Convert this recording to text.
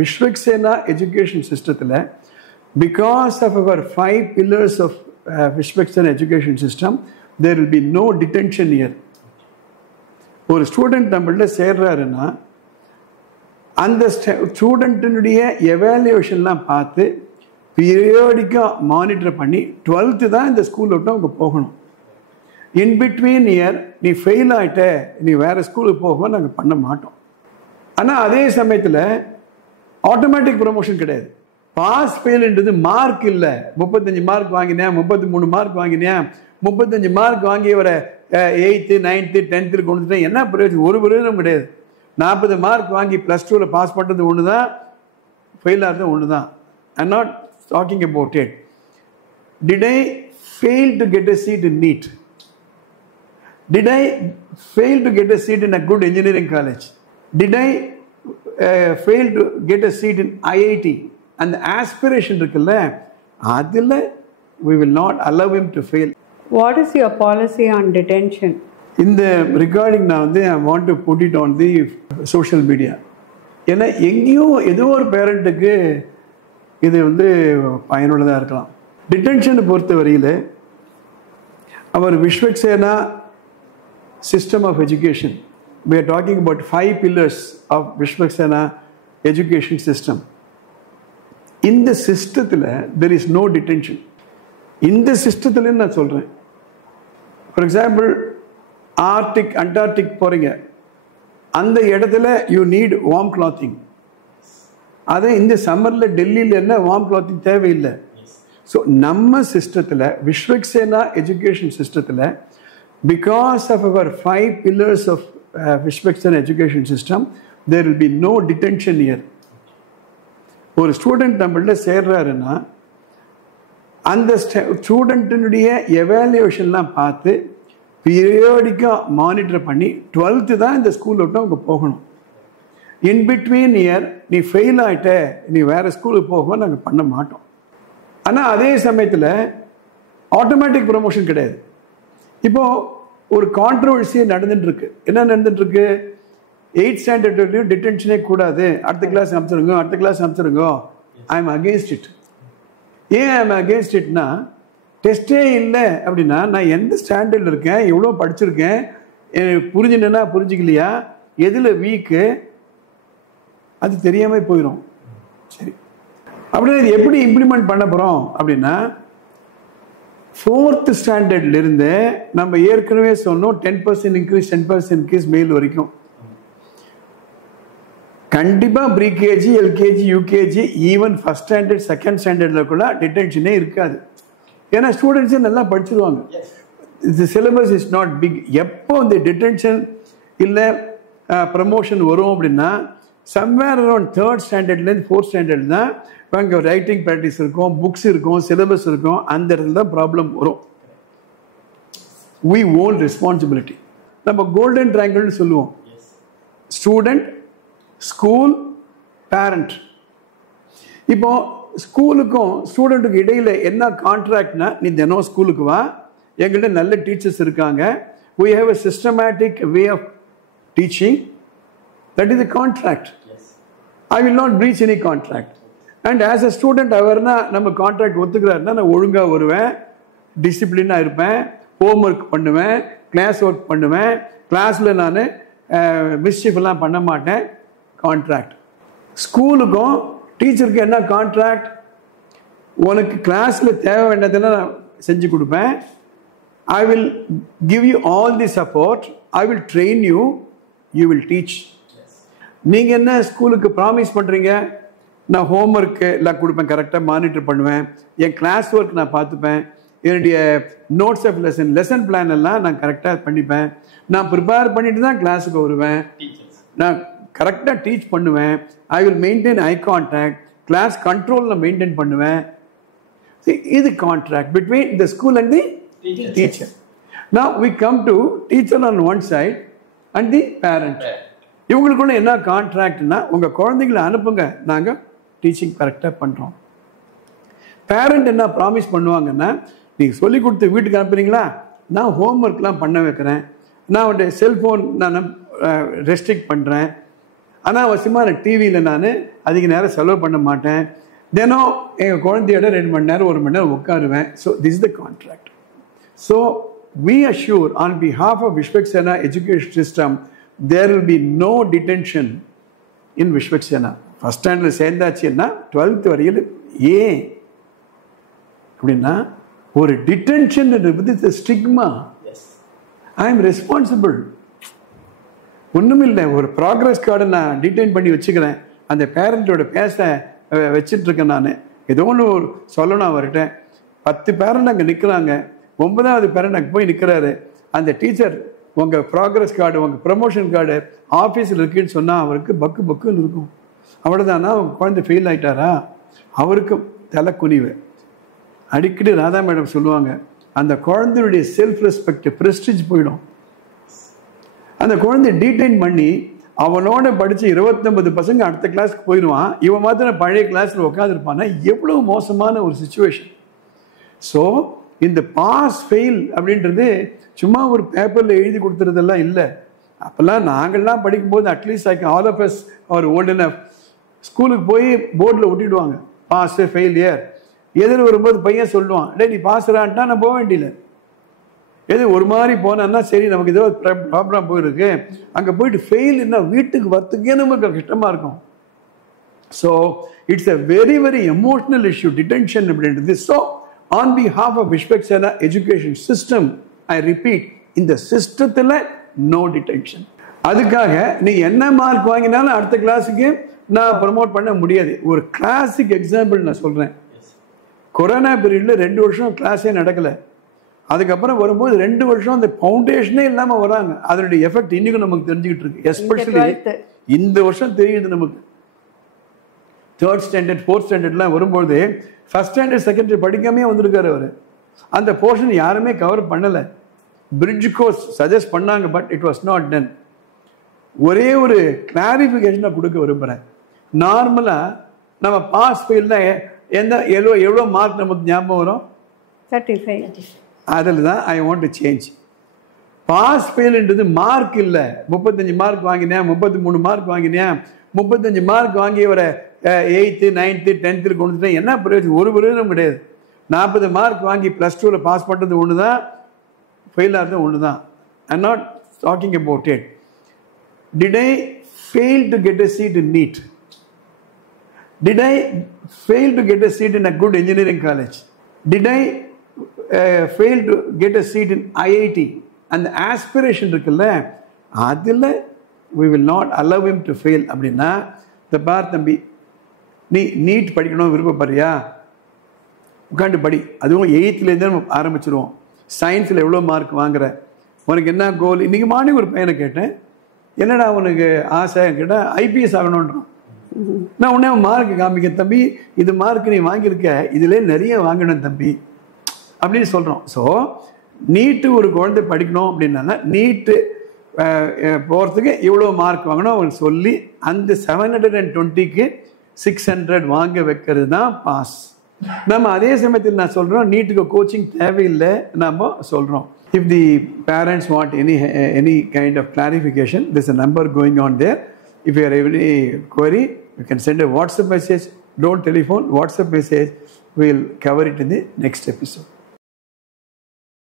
Vishwaksena education system, because of our 5 pillars of Vishwaksena education system, there will be no detention here. ஒரு student நம்மள்ட்ட சேர்றாருன்னா அந்த ஸ்டூடெண்ட்டினுடைய எவாலுவேஷன்லாம் பார்த்து பீரியாடிக்காக monitor பண்ணி 12th தான் இந்த ஸ்கூல் விட்டு அவங்க போகணும். இன் பிட்வீன் இயர் நீ ஃபெயில் ஆகிட்ட, நீ வேறு ஸ்கூலுக்கு போக நாங்கள் பண்ண மாட்டோம். ஆனால் அதே சமயத்தில் ஆட்டோமேட்டிக் ப்ரொமோஷன் கிடையாது. பாஸ் ஃபெயில்ன்றது மார்க் இல்லை. 35 மார்க் வாங்கினேன், 33 மார்க் வாங்கினேன், 35 மார்க் வாங்கி வர 8th 9th 10th கொண்டு வந்துட்டேன், என்ன பிரயோஜனம்? ஒரு பிரயோஜனம் கிடையாது. 40 மார்க் வாங்கி +2ல பாஸ் பண்ணுறது ஒன்று தான், ஃபெயில் ஆகிறது ஒன்று தான். I'm not talking about it. Did I fail to get a seat in NEET? Did I fail to get a seat in a good engineering college? Did I fail to get a seat in IIT? And the aspiration இருக்குல்ல, அதில் we will not allow him to fail. What is your policy on detention? இந்த regarding நான் வந்து I want to put it on the social media. ஏன்னா எங்கேயும் ஏதோ ஒரு பேரண்ட்டுக்கு இது வந்து பயனுள்ளதாக இருக்கலாம். டிடென்ஷனை பொறுத்த வரையில் our Vishwaksena system of education, we are talking about 5 pillars of Vishwaksena education system. In the system there is no detention. In the system நான் சொல்றேன். For example, Arctic, Antarctic போறீங்க, அந்த இடத்துல you need warm clothing. அதே இந்த சம்மரில் டெல்லியில் என்ன warm clothing தேவையில்லை. ஸோ நம்ம சிஸ்டத்தில் Vishwaksena education system, because of our 5 pillars of Vishwaksena education system, there will be no detention here. ஒரு ஸ்டூடெண்ட் நம்மள்ட்ட சேர்றாருன்னா அந்த ஸ்டூடெண்ட்டினுடைய எவாலுவேஷன்லாம் பார்த்து பீரியாடிக்காக மானிட்டர் பண்ணி 12th தான் இந்த ஸ்கூல் விட்டு அவங்க போகணும். இன் பிட்வீன் இயர் நீ ஃபெயில் ஆகிட்ட, நீ வேறு ஸ்கூலுக்கு போக நாங்கள் பண்ண மாட்டோம். ஆனால் அதே சமயத்தில் ஆட்டோமேட்டிக் ப்ரொமோஷன் கிடையாது. இப்போது ஒரு கான்ட்ரவர்சி நடந்துட்டுருக்கு. என்ன நடந்துட்டுருக்கு? 8th ஸ்டாண்டர்ட்லையும் டிடென்ஷனே கூடாது, அடுத்த கிளாஸ் அனுப்பிச்சிருங்க. I am against it. ஏன் ஐ எம் அகேன்ஸ்ட் இட்னா, டெஸ்ட்டே இல்லை அப்படின்னா நான் எந்த ஸ்டாண்டர்டில் இருக்கேன், எவ்வளோ படிச்சிருக்கேன், புரிஞ்சுனா புரிஞ்சிக்கலையா, எதில் வீக்கு, அது தெரியாமல் போயிடும். சரி, அப்படின்னா இது எப்படி இம்ப்ளிமெண்ட் பண்ண போகிறோம் அப்படின்னா, 4th ஸ்டாண்டர்ட்லேருந்து நம்ம ஏற்கனவே சொன்னோம் 10% இன்க்ரீஸ் 10% இன்க்ரீஸ் மேல் வரைக்கும். கண்டிப்பாக pre-KG, LKG, UKG, even 1st standard 2nd ஸ்டாண்டர்டில் கூட டிடென்ஷனே இருக்காது. ஏன்னா ஸ்டூடெண்ட்ஸே நல்லா படிச்சிருவாங்க. இந்த சிலபஸ் இஸ் நாட் பிக். எப்போ இந்த டிடென்ஷன் இல்லை ப்ரமோஷன் வரும் அப்படின்னா, somewhere around 3rd ஸ்டாண்டர்ட்லேருந்து 4th standard தான் அங்கே ரைட்டிங் ப்ராக்டிஸ் இருக்கும், புக்ஸ் இருக்கும், சிலபஸ் இருக்கும். அந்த இடத்துல தான் ப்ராப்ளம் வரும். we own responsibility. நம்ம கோல்டன் ட்ரையாங்கிள்னு சொல்லுவோம். Student, school, parent. இப்போ ஸ்கூலுக்கும் ஸ்டூடெண்ட்டுக்கு இடையில் என்ன கான்ட்ராக்ட்னா, நீ தினம் ஸ்கூலுக்கு வா, எங்கள்கிட்ட நல்ல டீச்சர்ஸ் இருக்காங்க, we have a systematic way of teaching, that is the contract. I will not breach any contract. And as a student அவர்னா நம்ம கான்ட்ராக்ட் ஒத்துக்கிறாருன்னா நான் ஒழுங்காக வருவேன், டிசிப்ளினாக இருப்பேன், ஹோம்ஒர்க் பண்ணுவேன், கிளாஸ் ஒர்க் பண்ணுவேன், கிளாஸில் நான் மிஸ்சீஃப்லாம் பண்ண மாட்டேன். கான்ட்ராக்ட். ஸ்கூலுக்கும் டீச்சருக்கு என்ன கான்ட்ராக்ட்? உனக்கு கிளாஸில் தேவை வேண்டியதெல்லாம் நான் செஞ்சு கொடுப்பேன். I will give you all the support, I will train you, you will teach. நீங்கள் என்ன ஸ்கூலுக்கு ப்ராமிஸ் பண்ணுறீங்க? நான் ஹோம்ஒர்க்கு எல்லாம் கொடுப்பேன், கரெக்டாக மானிட்டர் பண்ணுவேன், என் கிளாஸ் ஒர்க் நான் பார்த்துப்பேன், என்னுடைய நோட்ஸ் ஆஃப் லெசன் பிளான் எல்லாம் நான் கரெக்டாக பண்ணிப்பேன், நான் ப்ரிப்பேர் பண்ணிட்டு தான் கிளாஸுக்கு வருவேன், நான் கரெக்டாக டீச் பண்ணுவேன், I will maintain eye contact, class கண்ட்ரோலில் மெயின்டைன் பண்ணுவேன். இது contract between the school and the teacher. Now we come to teacher on one side and the parent. இவங்களுக்குள்ள என்ன கான்ட்ராக்ட்னா, உங்கள் குழந்தைங்களை அனுப்புங்க, நாங்கள் டீச்சிங் கரெக்டாக பண்ணுறோம். பேரண்ட் என்ன ப்ராமிஸ் பண்ணுவாங்கன்னா, நீங்கள் சொல்லி கொடுத்து வீட்டுக்கு அனுப்புறீங்களா, நான் ஹோம்ஒர்க்லாம் பண்ண வைக்கிறேன், நான் அவருடைய செல்ஃபோன் நான் ரெஸ்ட்ரிக்ட் பண்ணுறேன், அனாவசியமாக டிவியில் நான் அதிக நேரம் செலவு பண்ண மாட்டேன். தினம் எங்கள் குழந்தையோட 2 மணி நேரம் 1 மணி நேரம் உட்காருவேன். So this is the contract. So we assure on behalf of Vishwaksena education system there will be no detention in Vishwaksena. First standard சேர்ந்தாச்சுன்னா 12th வரையில் ஏன் அப்படின்னா ஒரு டிடென்ஷன் என்பது ஸ்டிக்மா. I am responsible. ஒன்றும் இல்லை, ஒரு ப்ராக்ரஸ் கார்டை நான் டீடைன் பண்ணி வச்சுக்கிறேன். அந்த பேரண்ட்டோட பேச வச்சுட்டு இருக்கேன். நான் ஏதோ ஒன்று சொல்லணும் அவர்கிட்ட. 10 பேரண்ட் அங்கே நிற்கிறாங்க, 9வது பேரண்ட் அங்கே போய் நிற்கிறாரு. அந்த டீச்சர் உங்கள் ப்ராக்ரஸ் கார்டு உங்கள் ப்ரமோஷன் கார்டு ஆஃபீஸில் இருக்குன்னு சொன்னால் அவருக்கு பக்கு பக்குன்னு இருக்கும். அவ்வளோதானா அவங்க குழந்தை ஃபெயில் ஆகிட்டாரா? அவருக்கு தலை குனிவு. அடிக்கடி ராதா மேடம் சொல்லுவாங்க, அந்த குழந்தையுடைய செல்ஃப் ரெஸ்பெக்ட் ப்ரெஸ்டிஜ் போயிடும். அந்த குழந்தைய டீடைன் பண்ணி அவனோட படித்து 29 பசங்க அடுத்த கிளாஸ்க்கு போயிடுவான். இவன் மாத்திரம் பழைய கிளாஸில் உட்காந்துருப்பான்னா எவ்வளோ மோசமான ஒரு சுச்சுவேஷன். ஸோ இந்த பாஸ் ஃபெயில் அப்படின்றது சும்மா ஒரு பேப்பரில் எழுதி கொடுத்துறதெல்லாம் இல்லை. அப்போல்லாம் நாங்கள்லாம் படிக்கும்போது at least all of us are old enough ஸ்கூலுக்கு போய் போர்டில் ஒட்டிடுவாங்க பாஸ் ஃபெயிலியர். எதிர் வரும்போது பையன் சொல்லுவான், டே நீ பாஸ்றான்ட்டா நான் போக வேண்டியதில்லை. எது ஒரு மாதிரி போனான்னா சரி நமக்கு ஏதோ ப்ராப்ளம் போயிருக்கு, அங்கே போயிட்டு ஃபெயில் என்ன வீட்டுக்கு வரத்துக்கே நமக்கு கஷ்டமாக இருக்கும். So it's a very very emotional issue detention அப்படின்றது. So on behalf of Vishwaksena education system I repeat, இந்த சிஸ்டத்தில் நோ டிடென்ஷன். அதுக்காக நீ என்ன மார்க் வாங்கினாலும் அடுத்த கிளாஸுக்கு நான் ப்ரமோட் பண்ண முடியாது. ஒரு கிளாசிக் எக்ஸாம்பிள் நான் சொல்கிறேன். கொரோனா பீரியடில் 2 வருஷம் கிளாஸே நடக்கலை. அதுக்கப்புறம் வரும்போது 2 வருஷம் அந்த ஃபவுண்டேஷனே இல்லாமல் வராங்க. அதனுடைய எஃபெக்ட் இன்னைக்கும் நமக்கு தெரிஞ்சுக்கிட்டு இருக்கு. எஸ்பெஷலி இந்த வருஷம் தெரியுது நமக்கு. 3rd ஸ்டாண்டர்ட் 4th ஸ்டாண்டர்ட்லாம் வரும்போது ஃபர்ஸ்ட் ஸ்டாண்டர்ட் செகண்டரி படிக்காமே வந்திருக்காரு அவர். அந்த போர்ஷன் யாருமே கவர் பண்ணலை. பிரிட்ஜ் கோர்ஸ் சஜஸ்ட் பண்ணாங்க, but it was not done. ஒரே ஒரு கிளாரிஃபிகேஷனை கொடுக்க விரும்புகிறேன். நார்மலாக நம்ம பாஸ் ஃபெயில்னா எவ்வளோ மார்க் நமக்கு ஞாபகம் வரும்? 35. அதில் தான் I want to change. Pass ஃபெயில்ன்றது மார்க் இல்லை. 35 மார்க் வாங்கினேன், 33 மார்க் வாங்கினேன், 35 மார்க் வாங்கி ஒரு 8th 9th 10th கொண்டு வந்துட்டேன், என்ன பிரயோஜனம்? ஒரு பிரயோஜனம் கிடையாது. 40 மார்க் வாங்கி +2ல் பாஸ் பண்ணுறது ஒன்று தான், ஃபெயில் ஆகிறது ஒன்று தான். I am not talking about it. Did I fail to get a seat in NEET? Did I fail to get a seat in a good engineering college? Did I fail to get a seat in IIT? And the aspiration இருக்குல்ல, அதில் we will not allow him to fail. அப்படின்னா இந்த பார் தம்பி, நீ NEET படிக்கணும் விருப்பப்படுறியா? உட்காந்து படி. அதுவும் 8th நம்ம ஆரம்பிச்சிருவோம். சயின்ஸில் எவ்வளோ மார்க் வாங்குற, உனக்கு என்ன கோல்? இன்றைக்கி மார்னிங் ஒரு பையனை கேட்டேன், என்னடா உனக்கு ஆசை கேட்டால் ஐபிஎஸ் ஆகணுன்றான். நான் உடனே மார்க் காமிக்க, தம்பி இது மார்க் நீ வாங்கியிருக்க, இதிலே நிறைய வாங்கணும் தம்பி அப்படின்னு சொல்கிறோம். ஸோ நீட்டு ஒரு குழந்தை படிக்கணும் அப்படின்னா நீட்டு போகிறதுக்கு இவ்வளோ மார்க் வாங்கணும் அவங்க சொல்லி அந்த 720க்கு 600 வாங்க வைக்கிறது தான் பாஸ். நம்ம அதே சமயத்தில் நான் சொல்கிறோம் நீட்டுக்கு கோச்சிங் தேவையில்லை நம்ம சொல்கிறோம். If the parents want any kind of clarification, there's a number going on there. If you have any query, you can send a WhatsApp message. Don't telephone, WhatsApp message. We'll cover it in the next episode.